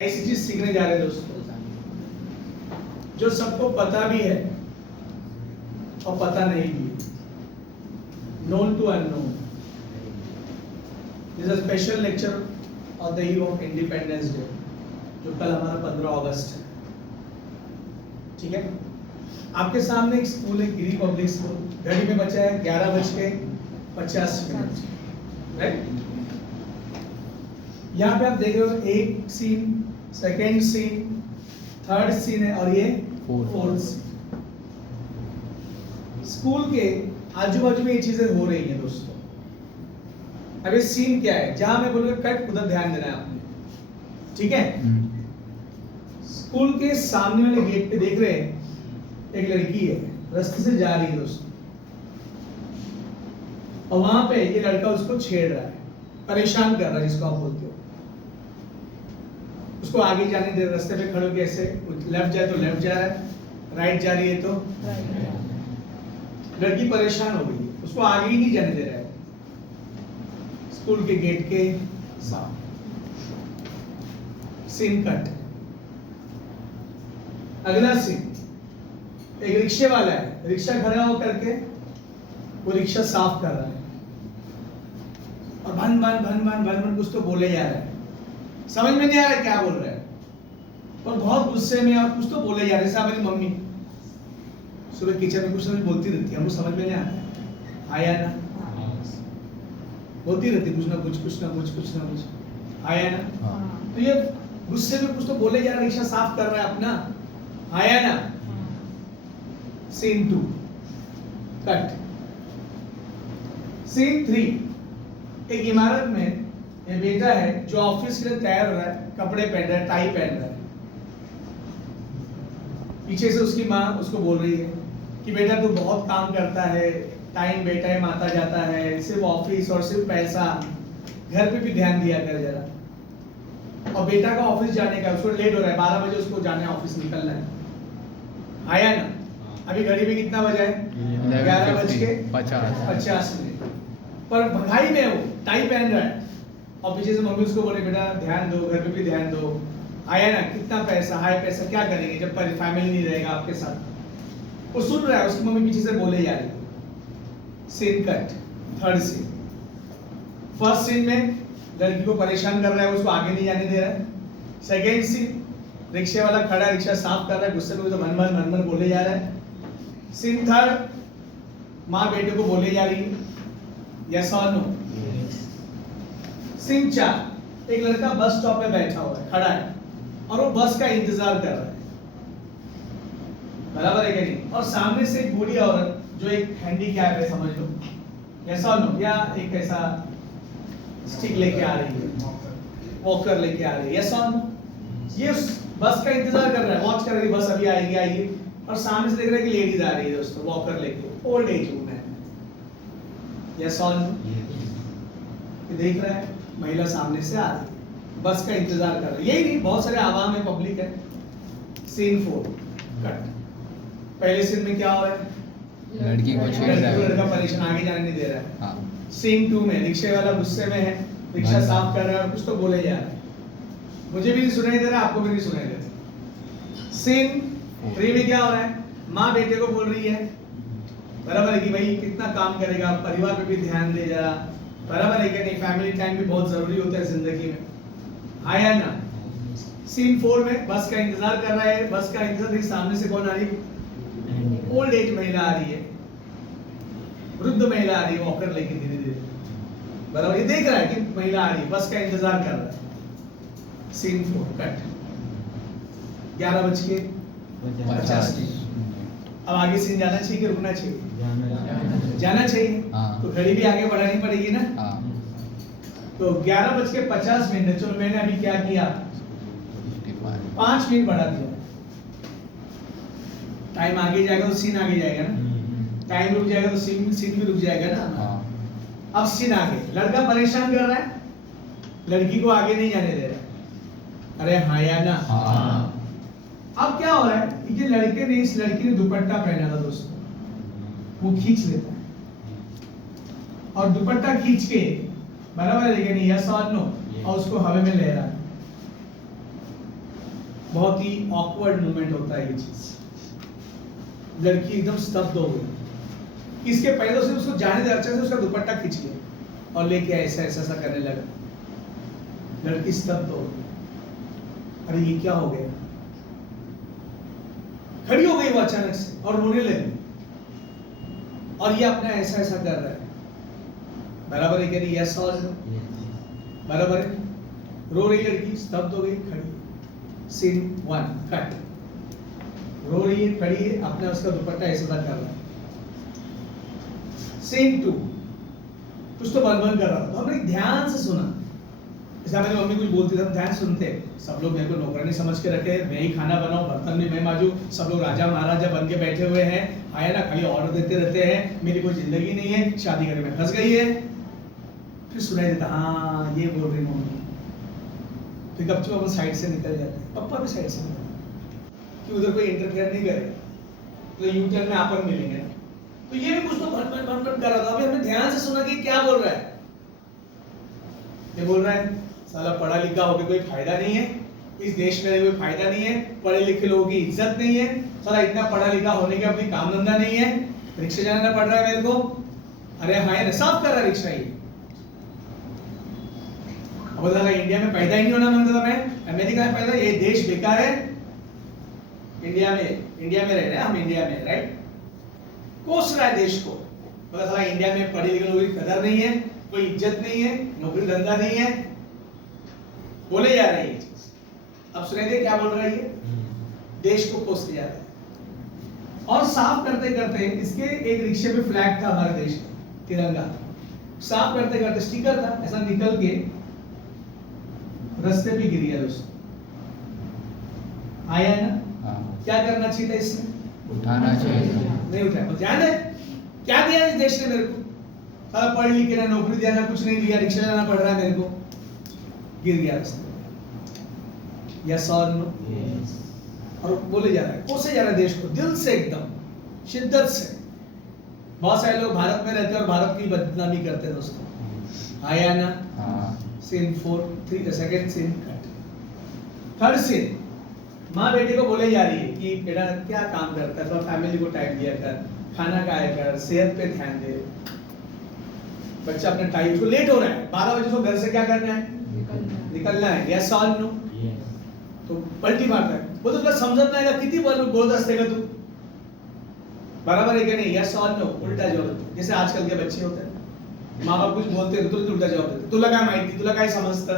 ऐसी चीज सीखने जा रहे हैं दोस्तों जो सबको पता भी है और पता नहीं भी, known to unknown. This is a special lecture on the eve of Independence Day, जो कल हमारा 15 अगस्त है। ठीक है, आपके सामने एक स्कूल है, गिरी पब्लिक स्कूल। घड़ी में बचा है 11:50, राइट। यहाँ पे आप देख रहे हो एक scene, second scene, third scene है और ये फोर्थ सीन। स्कूल के आजू बाजू में ये चीजें हो रही हैं दोस्तों। अब ये सीन क्या है, जहां मैं बोलूंगा कट, उधर ध्यान देना है आपने। ठीक है, स्कूल के सामने वाले गेट पे देख रहे हैं एक लड़की है, रास्ते से जा रही है दोस्तों, और वहां पे ये लड़का उसको छेड़ रहा है, परेशान कर रहा है, जिसको आप बोलते हो। उसको आगे जाने दे, रास्ते पे खड़े होकर ऐसे लेफ्ट जाए तो लेफ्ट जा रहा है, राइट जा रही है तो लड़की परेशान हो गई, उसको आगे ही नहीं जाने दे रहा है स्कूल के गेट के सामने। Scene cut. अगला सीन, एक रिक्शे वाला है, रिक्शा खड़ा हो करके वो रिक्शा साफ कर रहा है और भन भन भन भन भन भन कुछ तो बोले जा रहा है, समझ में नहीं आ रहा क्या बोल रहा है, और बहुत गुस्से में, और कुछ तो बोले जा रहे हैं। मेरी मम्मी सुबह किचन में कुछ ना कुछ बोलती रहती है, हमको समझ में नहीं आता, आया ना, बोलती रहती कुछ ना कुछ, कुछ ना कुछ, कुछ ना कुछ, आया ना। तो ये गुस्से में कुछ तो बोले जा रहा है, रिक्शा साफ कर रहा है अपना, आया ना। Scene 2 cut. सीन 3, एक इमारत में ये बेटा है जो ऑफिस के लिए तैयार हो रहा है, कपड़े पहन रहा है, टाई पहन रहा है। पीछे से उसकी माँ उसको बोल रही है कि बेटा तू बहुत काम करता है, टाइम बेटा है माता जाता है, सिर्फ ऑफिस और सिर्फ पैसा, घर पे भी ध्यान दिया कर जरा। और बेटा का ऑफिस जाने का, उसको लेट हो रहा है, 12 बजे उसको जाना है, ऑफिस निकलना है, आया ना। अभी घड़ी में कितना बजा है, 11:50। पर भगाई में वो टाई पहन रहा है, और पीछे से मम्मी उसको बोले बेटा ध्यान दो, घर पे भी ध्यान दो, आया ना। कितना पैसा, हाई पैसा, क्या करेंगे जब फैमिली नहीं रहेगा आपके साथ। वो सुन रहा है, उसकी मम्मी पीछे से बोले जा रही है। Scene cut. Third scene, first scene में लड़की को परेशान कर रहा है, उसको आगे नहीं जाने दे रहा है। सेकेंड सीन, रिक्शे वाला खड़ा है, रिक्शा साफ कर रहा है, गुस्से में तो मन मन मन मन बोले जा रहा है। सीन थर्ड, माँ बेटे को बोले जा रही है, यस और नो। सीन 4, एक लड़का बस स्टॉप पे बैठा हुआ है, खड़ा है, और वो बस का इंतजार कर रहा है, बराबर है कि नहीं। और सामने से एक बूढ़ी औरत जो एक हैंडीकैप है, समझ लो, यस और नो, या एक ऐसा स्टिक लेके आ रही है, वॉकर लेके आ रही है, यस और नो। ये उस बस का इंतजार कर रहा है, वॉच कर रही है, बस अभी आएगी आएगी, और सामने से देख रहा है कि लेडीज आ रही है दोस्तों, वॉकर लेके, ओल्ड एज वुमन है, यस और नो। देख रहा है महिला सामने से आ रही है, बस का इंतजार कर रहा है। यही नहीं, बहुत सारे आवाम है, पब्लिक है। Scene 4 cut. पहले सीन में क्या हो रहा है, लड़की को छेड़ रहा है, लड़का परेशान, आगे जाने नहीं दे रहा है। हाँ। सीन 2 में रिक्शे वाला गुस्से में है, रिक्शा साफ कर रहा है, कुछ तो बोले जा रहा है, मुझे भी नहीं सुनाई दे रहा, आपको भी नहीं सुनाई दे रहा। सीन 3 में क्या हो रहा है, माँ बेटे को बोल रही है, बराबर है कि भाई कितना काम करेगा, परिवार पे भी ध्यान दे जरा, बराबर है कि नहीं, फैमिली टाइम भी बहुत जरूरी होता है जिंदगी में, आया ना। सीन 4 में बस का इंतजार कर रहा है, बस का इंतजार नहीं, सामने से कौन आ रही है, ओल्ड एज महिला आ रही है, वृद्ध महिला आ रही है, वॉकर लेके धीरे धीरे, बराबर। ये देख रहा है कि महिला आ रही है, बस का इंतजार कर रहा है। Scene 4 cut. 11:50। अब आगे सीन जाना चाहिए कि रुकना चाहिए, जाना चाहिए। हाँ। तो घड़ी भी आगे बढ़ानी पड़ेगी ना। हाँ। तो 11:50। चलो मैंने अभी क्या किया, 5 मिनट बढ़ा दिया। टाइम आगे जाएगा तो सीन आगे जाएगा ना, टाइम रुक जाएगा तो सीन भी रुक जाएगा ना। हाँ। अब सीन आगे, लड़का परेशान कर रहा है, लड़की को आगे नहीं जाने दे रहा, अरे हाँ या ना। हाँ। अब क्या हो रहा है, ये लड़के ने, इस लड़की ने दुपट्टा पहना था दोस्तों, वो खींच लेता है, और दुपट्टा खींच के, बराबर है कि नहीं, यस और नो, और उसको हवा में ले रहा है। बहुत ही ऑकवर्ड मोमेंट होता है ये चीज। लड़की एकदम स्तब्ध हो गई। इसके पहले से उसको जाने दे, अच्छे से उसका दुपट्टा खींच लिया और लेके ऐसा ऐसा ऐसा करने लगा। लड़की स्तब्ध हो गई, अरे ये क्या हो गया। खड़ी हो गई वो अचानक से और रोने लगी, और ये अपना ऐसा ऐसा कर रहा है। बराबर है क्या नहीं? यस और नो, बराबर है। रो रही लड़की, स्तब्ध हो गई, खड़ी। Scene 1 cut. रो रही है, खड़ी है, अपने उसका दुपट्टा ऐसा कर रहा है। सीन 2 कुछ तो बन कर रहा था, तो हमने ध्यान से सुना। जैसा मेरी मम्मी कुछ बोलती थी, ध्यान सुनते। सब लोग मेरे को नौकरानी समझ के रखे, मैं ही खाना बनाऊं, बर्तन भी मैं मांजूं, सब लोग राजा महाराजा बन के बैठे हुए हैं, आया ना, खाली ऑर्डर देते रहते हैं, मेरी कोई जिंदगी नहीं है, शादी करके मैं फंस गई है। फिर सुनाई देता, हाँ ये बोल रही मम्मी। फिर गपचुप अपन साइड से निकल जाते हैं, पप्पा भी साइड से निकल कि उधर कोई इंटरफेयर नहीं करे, तो यू टर्न में आपन मिलेंगे ना। तो ये भी कुछ तो भन कर रहा था। अभी हमने ध्यान से सुना कि क्या बोल रहा है। ये बोल रहा है, साला पढ़ा लिखा होकर कोई फायदा नहीं है, इस देश में कोई फायदा नहीं है, पढ़े लिखे लोगों की इज्जत नहीं है, साला इतना पढ़ा लिखा होने के अपनी काम धंधा नहीं है, रिक्शा जाना पड़ रहा है मेरे को। अरे हाँ यार, साफ कर रहा रिक्शा ही। अब बोला इंडिया में पैदा ही नहीं होना मांगता था मैं, अमेरिका में पैदा, ये देश बेकार है, इंडिया में रह रहे हैं हम, इंडिया में, राइट। कोस रहा है देश को। बोला साला इंडिया में पढ़े लिखे लोगों की कदर नहीं है, कोई इज्जत नहीं है, नौकरी धंधा नहीं है, बोले जा रही है ये चीज। अब सुनिए क्या बोल रहा है ये, देश को कोसते जा रहा है। और साफ करते करते इसके एक रिक्शे पे फ्लैग था हमारे देश का, तिरंगा। साफ करते करते स्टिकर था, ऐसा निकल के रास्ते पे गिर गया दोस्तों। आया है ना? क्या करना चाहिए था इसने? उठाना चाहिए। नहीं उठाया। ध्यान है क्या दिया इस देश ने मेरे को? साला पढ़ लिख के ना नौकरी दिया, ना कुछ नहीं दिया, रिक्शा जाना पड़ रहा है मेरे को, गिर गया रास्ते में। यस और नो? और बोले जा रहा है, कोसे जा रहा है देश को, दिल से, एकदम शिद्दत से। बहुत सारे लोग भारत में रहते हैं और भारत की बदनामी करते हैं दोस्तों। आया ना? Scene 4 3 second scene cut. Third scene, माँ बेटे को बोले जा रही है कि बेटा क्या काम करता है, तो फैमिली को टाइम दिया कर, खाना खाया कर, सेहत पे ध्यान दे। बच्चा अपने टाइम को, लेट हो रहा है, 12 बजे को घर से क्या करना है? निकलना है। यस और नो? तो पलटी मारता है, वो तो तुला समझत नाही का, किती बोलत असते का तू, बराबर है क्या नहीं? यस और नो? उल्टा जवाब देते, जैसे आजकल के बच्चे होते हैं, माँ बाप कुछ बोलते हैं तो उल्टा जवाब देते, तुला काय माहिती, तुला काय समजतं,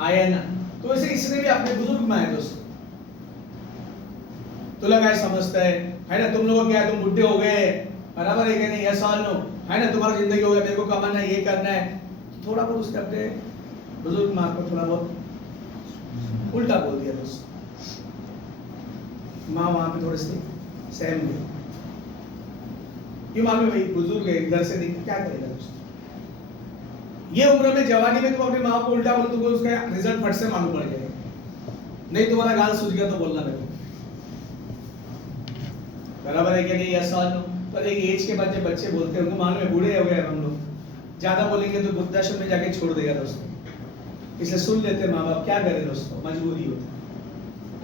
आहे ना? तो वैसे इसने भी अपने बुजुर्ग में है दोस्तों, तुला काय समझता है ना? तुम लोग क्या, तुम बुढ़े हो गए, बराबर है क्या नहीं? यस और नो? है ना, तुम्हारा जिंदगी हो गया, मेरे को कमाना है, ये करना है, तो थोड़ा बहुत उसके अपने बुजुर्ग माँ को थोड़ा बहुत उल्टा बोल दिया दोस्तों। माँ वहां पे थोड़े से सहम गई, क्यों मालूम है भाई, बुजुर्ग है, घर से नहीं, क्या करेगा दोस्तों। ये उम्र में, जवानी में तुम अपनी माँ को उल्टा बोलो, तुमको उसका रिजल्ट फट से मालूम पड़ जाएगा। नहीं तुम्हारा गाल सूझ गया तो बोलना मेरे को, बराबर है क्या नहीं? यस और नो? पर एक एज के बाद जब बच्चे बोलते हैं, उनको मालूम है बूढ़े हो गए हम लोग, ज्यादा बोलेंगे तो वृद्धाश्रम में जाके छोड़ देगा दोस्तों, इसलिए सुन लेते हैं माँ बाप, क्या करें दोस्तों, मजबूरी होती है।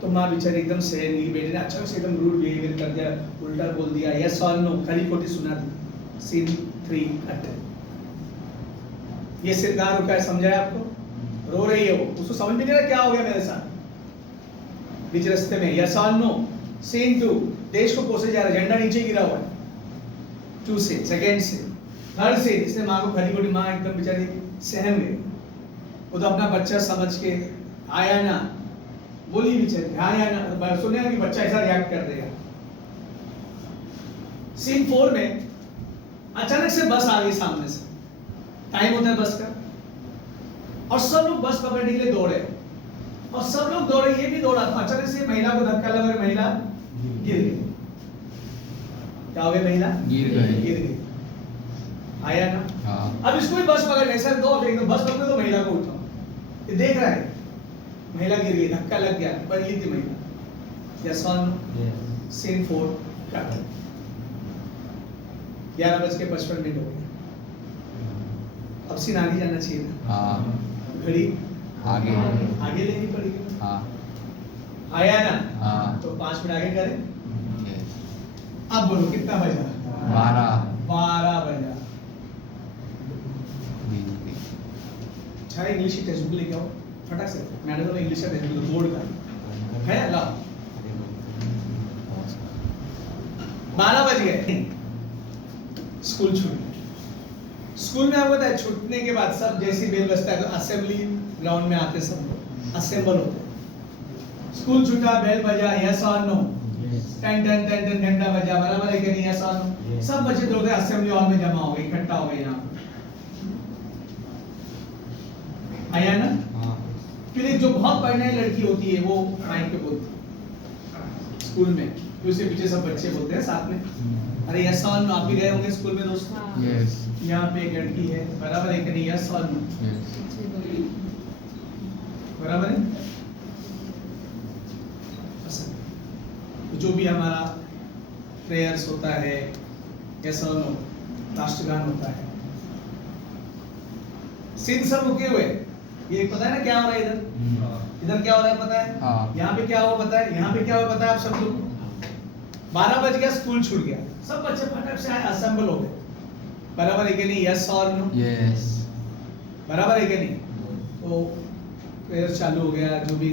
तो माँ बेचारी एकदम सहन गई, बेटे ने अचानक से एकदम रूड बिहेवियर कर दिया, उल्टा बोल दिया, यस और नो, खरी खोटी सुना दी। Scene 3 cut. ये सिर कहाँ रुका है, समझाया आपको? रो रही है वो, उसको समझ में नहीं रहा क्या हो गया मेरे साथ बीच रास्ते में। यस और नो? सीन 2, देश को कोसे जा रहा है, झंडा नीचे गिरा हुआ है। 2 scene, second scene. Third scene, इसने माँ को खरी खोटी, माँ एकदम बेचारी सहम गई, वो तो अपना बच्चा समझ के आया ना, बोली बेचारी आया ना, सुने कि बच्चा ऐसा रिएक्ट कर देगा। सीन 4 में अचानक से बस आ गई सामने से, टाइम होता है बस का, और सब लोग बस पकड़ने के लिए दौड़े, और सब लोग दौड़े, ये भी दौड़ा था। अचानक से महिला को धक्का लगा और महिला गिर गई। क्या हो गया? महिला गिर गई। आया ना? हाँ। अब इसको भी बस पकड़ने, सर दो एकदम बस पकड़े तो महिला को उठाओ, ये देख रहा है, महिला गिर गई, धक्का लग गया, पड़ ली थी महिला। यस और नो? Scene 4 cut. 11:55 हो गया। अब सीन आगे जाना चाहिए था। हाँ। घड़ी आगे लेनी पड़ेगी। हाँ। आया ना? हाँ। तो 5 मिनट आगे करें। Yes. अब बोलो कितना बजा? 12. 12 बजा। अच्छा इंग्लिश की टेक्स्ट बुक लेके आओ फटाक से। मैडम ने इंग्लिश का टेक्स्ट बुक बोर्ड का है लाओ। 12 बज गए, स्कूल छूट गया। स्कूल में आपको पता है छूटने के बाद सब जैसी बेल बजता है तो असेंबली ग्राउंड में आते सब लोग असेंबल होते हैं। स्कूल छूटा, बेल बजा, यस और नो, टन टन टन टन घंटा बजा, बराबर है कि नहीं? यस और नो। सब बच्चे दौड़ते असेंबली हॉल में जमा हो गए, इकट्ठा हो गए यहाँ पे। आया ना? फिर एक जो बहुत पढ़ने वाली लड़की होती है वो माइक पे बोलती है स्कूल में, तो उसके पीछे सब बच्चे बोलते हैं साथ में, अरे यस और नो। आप भी गए होंगे स्कूल में दोस्तों? Yes. यहाँ पे एक लड़की है, बराबर है कि नहीं? यस और नो, Yes. बराबर है? तो जो भी हमारा प्रेयर्स होता है, यस और नो, राष्ट्रगान होता है, सिंध सब रुके हुए। ये पता है ना क्या हो रहा है इधर? इधर क्या हो रहा है पता है? हाँ। यहाँ पे क्या हुआ पता है? यहाँ पे क्या हुआ पता है आप सब लोग? 12 बज गया, स्कूल छूट गया, सब बच्चे फटाक से आए, असेंबल हो गए, बराबर है कि नहीं? यस और नो, Yes. बराबर है कि नहीं? तो प्रेयर चालू हो गया, जो भी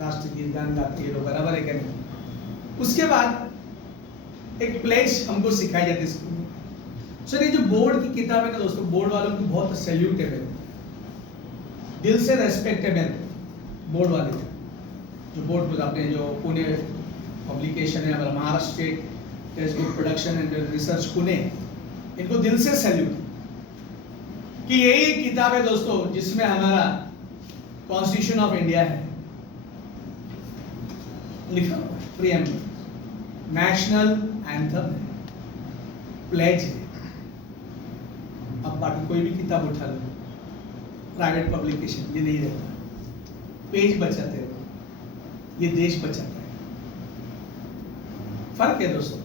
राष्ट्रगीत गान गाते हैं लोग, बराबर है कि नहीं? उसके बाद एक प्लेज हमको सिखाई जाती है स्कूल में। सर ये जो बोर्ड की किताब है ना दोस्तों, बोर्ड वालों की बहुत सैल्यूट है, दिल से रेस्पेक्ट है मेरे बोर्ड वाले जो बोर्ड को आपने जो पुणे पब्लिकेशन है हमारा Maharashtra state text book production and research Pune, इनको दिल से सैल्यूट कि यही किताब है दोस्तों जिसमें हमारा कॉन्स्टिट्यूशन ऑफ इंडिया है लिखा हुआ है, प्रीएम्बल, नेशनल एंथम है, प्लेज है। अब बाकी कोई भी किताब उठा लो, प्राइवेट पब्लिकेशन, ये नहीं रहता, पेज बचाते हो, ये देश बचाता है। फर्क है दोस्तों,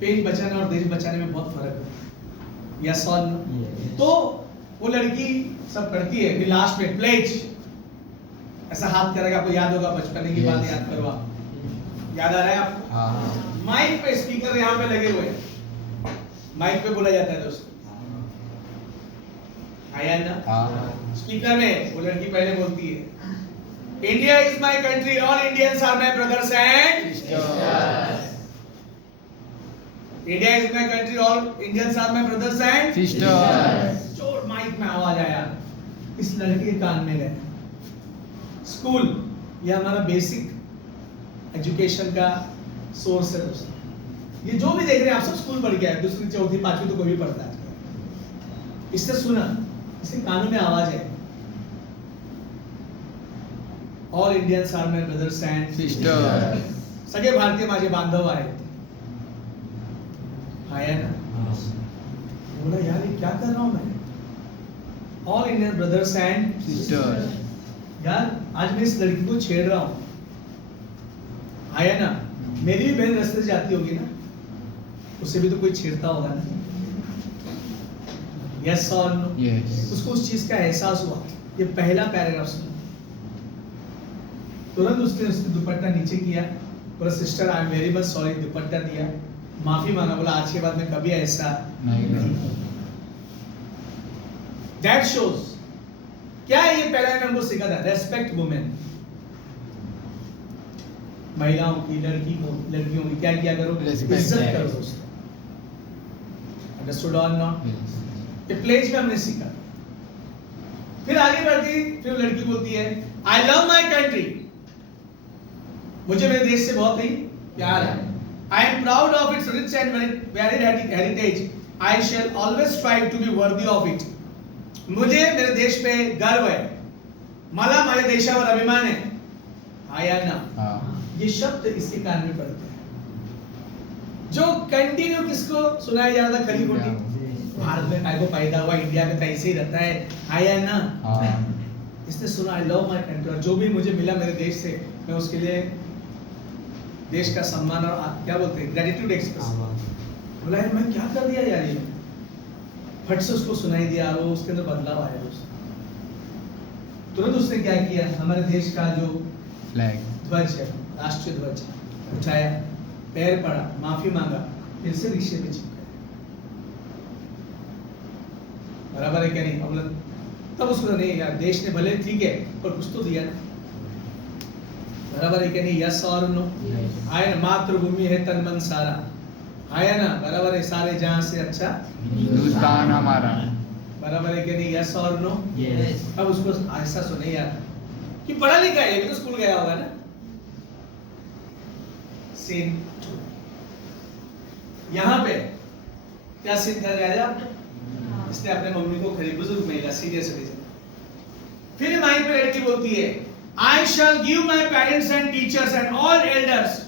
पेज बचाने और देश बचाने में बहुत फर्क है। यस और नो? तो वो लड़की सब करती है, फिर लास्ट में प्लेज ऐसा हाथ करेगा, आपको याद होगा बचपन की बात याद करो आप, याद आ रहा है आपको? हाँ। माइक पे स्पीकर यहाँ पे लगे हुए हैं, माइक पे बोला जाता है दोस्तों, आया ना? हाँ। स्पीकर में वो लड़की पहले बोलती है, India is my country, all Indians are my brothers and sisters. India is my country, all Indians are my brothers and Sisters. जोर माइक में आवाज आया, इस लड़की के कान में गया। स्कूल ये हमारा बेसिक एजुकेशन का सोर्स है दोस्तों। ये जो भी देख रहे हैं आप सब स्कूल पढ़ गया है, दूसरी चौथी पांचवी तो कोई भी पढ़ता है, इससे सुना, इसके कानों में आवाज है, all Indians are my brothers and Sisters. सगळे भारतीय माझे बांधव आहेत। आया ना? बोला यार ये क्या कर रहा हूं मैं, all Indian brothers and Sisters. यार आज मैं इस लड़की को छेड़ रहा हूं। आया ना? मेरी भी बहन रास्ते से जाती होगी ना, उसे भी तो कोई छेड़ता होगा ना। यस और नो? Yes. उसको उस चीज का एहसास हुआ। ये पहला पैराग्राफ सुनो, तुरंत उसने उसकी दुपट्टा नीचे किया, बोला sister I am very much sorry, दुपट्टा दिया, माफी मांगा, बोला आज के बाद में कभी ऐसा नहीं। दैट शोज क्या ये पहला ने हमको सिखा था, रेस्पेक्ट वुमेन, महिलाओं की, लड़कियों की क्या किया करो, Respect इज्जत them. करो दोस्तों। अंडरस्टूड और नॉट? Yes. ये प्लेज में हमने सीखा। फिर आगे बढ़ती, फिर लड़की बोलती है आई लव माई कंट्री, मुझे मेरे देश से बहुत ही प्यार है, I am proud of its rich and varied heritage, I shall always strive to be worthy of it, मुझे मेरे देश पे गर्व है, मला माझ्या देशावर अभिमान है। आया ना? हाँ। ये शब्द इसके कान में पड़ते हैं, जो कंटिन्यू किसको सुनाया जा रहा था, खरी खोटी, भारत में काय को पैदा हुआ, इंडिया में तो ऐसे ही रहता है। आया ना? हाँ। इसने सुना आई लव माय कंट्री, और जो भी मुझे मिला मेरे देश से मैं उसके लिए देश का सम्मान और क्या बोलते हैं ग्रेटिट्यूड एक्सप्रेस। बोला यार मैं क्या कर दिया यार, ये फट से उसको सुनाई दिया, वो उसके अंदर बदलाव आया दोस्तों। तुरंत उसने क्या किया, हमारे देश का जो Flag. ध्वज है, राष्ट्रीय ध्वज उठाया, पैर पड़ा, माफी मांगा, फिर से रिक्शे पे चिपकाया। बराबर है क्या नहीं? अब तब उसको नहीं यार, देश ने भले ठीक है पर कुछ तो दिया ना। बराबर है क्या नहीं? यस और नो? आया ना, मातृभूमि है तन मन सारा, आया ना? बराबर है, सारे जहां से अच्छा हिंदुस्तान हमारा। बराबर है क्या नहीं? यस और नो? यस। अब उसको ऐसा सुने यार कि पढ़ा लिखा है, ये भी तो स्कूल गया होगा ना। सीन यहाँ पे क्या सीन कर गया था? इसने अपने मम्मी को खरीद, बुजुर्ग महिला, सीनियर सिटीजन। फिर माई पे लड़की बोलती है, I shall give my parents and teachers and all elders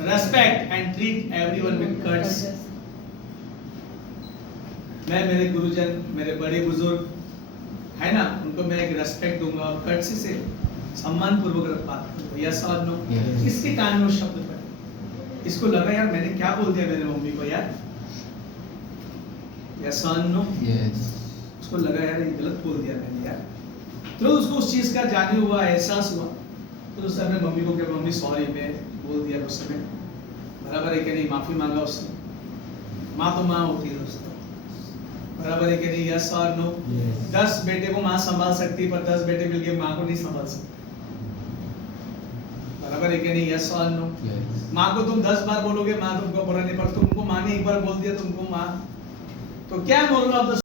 respect and treat everyone with courtesy. मैं मेरे गुरुजन, मेरे बड़े बुजुर्ग है ना, उनको मैं एक रेस्पेक्ट दूंगा और कर्टसी से सम्मान पूर्वक बात करूंगा। यस और नो? इसके कान में वो शब्द पड़े, इसको लगा यार मैंने क्या बोल दिया मेरे मम्मी को यार। यस और नो? यस। उसको लगा यार ये गलत बोल दिया मैंने यार। तो उसको उस चीज का जाने हुआ, एहसास हुआ, तो उसने अपने मम्मी को कहा, मम्मी सॉरी, मैं बोल दिया उस समय। बराबर है कि नहीं? माफी मांगा उसने। माँ तो माँ होती है दोस्तों, बराबर है कि नहीं? यस और नो? 10 बेटे को माँ संभाल सकती है पर 10 बेटे मिलके माँ को नहीं संभाल सकते। बराबर है कि नहीं? यस और नो? माँ को तुम 10 बार बोलोगे माँ तुमको बुरा नहीं, पर तुमको माँ ने एक बार बोल दिया तुमको माँ, तो क्या मोरल ऑफ द